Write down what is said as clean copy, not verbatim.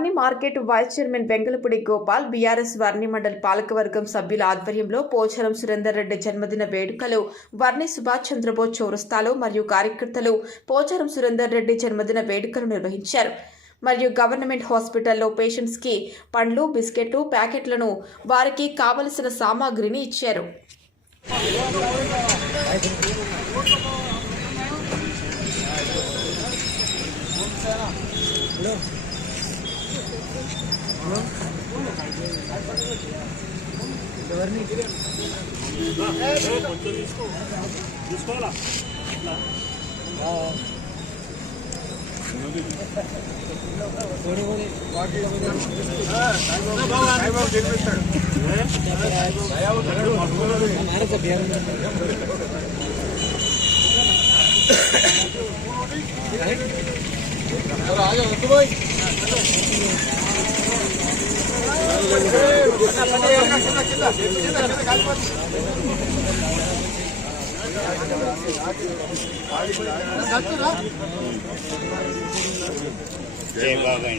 వర్ణి market vice chairman Bengalapudi Gopal, BRS Varni mandal పాలకవర్గం సభ్యుల ఆధ్వర్యంలో పోచారం సురేందర్ రెడ్డి జన్మదిన వేడుకలు వర్ణి సుభాష్ చంద్రబోస్ చౌరస్తాలో మరియు కార్యకర్తలు పోచారం సురేందర్ రెడ్డి జన్మదిన వేడుకలు నిర్వహించారు. మరియు గవర్నమెంట్ హాస్పిటల్లో పేషెంట్స్ కి పండ్లు, బిస్కెట్లు ప్యాకెట్లను వారికి కావలసిన సామాగ్రిని ఇచ్చారు. जय बाबा।